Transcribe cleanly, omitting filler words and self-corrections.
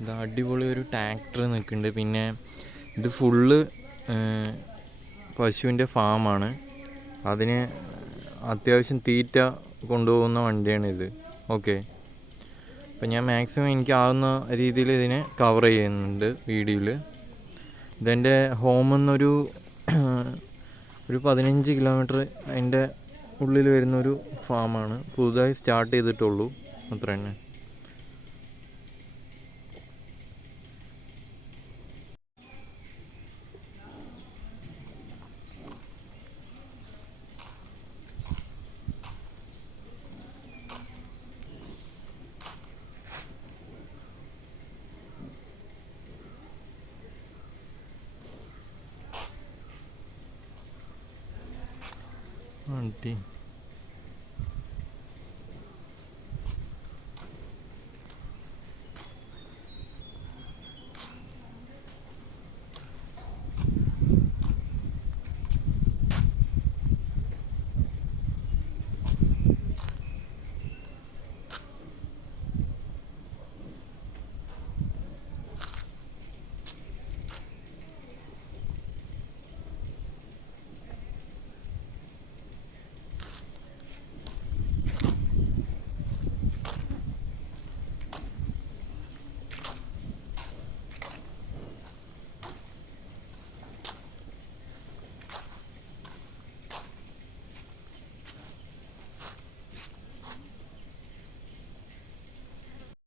ഇത് അടിപൊളി ഒരു ട്രാക്ടർ നിൽക്കുന്നുണ്ട്. പിന്നെ ഇത് ഫുള്ള് പശുവിൻ്റെ ഫാമാണ്. അതിന് അത്യാവശ്യം തീറ്റ കൊണ്ടുപോകുന്ന വണ്ടിയാണിത്. ഓക്കെ, അപ്പം ഞാൻ മാക്സിമം എനിക്കാവുന്ന രീതിയിൽ ഇതിനെ കവർ ചെയ്യുന്നുണ്ട് വീഡിയോയിൽ. ഇതെൻ്റെ ഹോമിൽ നിന്നൊരു 15 കിലോമീറ്റർ അതിൻ്റെ ഉള്ളിൽ വരുന്നൊരു ഫാമാണ്. പുതുതായി സ്റ്റാർട്ട് ചെയ്തിട്ടുള്ളൂ, അത്ര തന്നെ. ആണ്ടി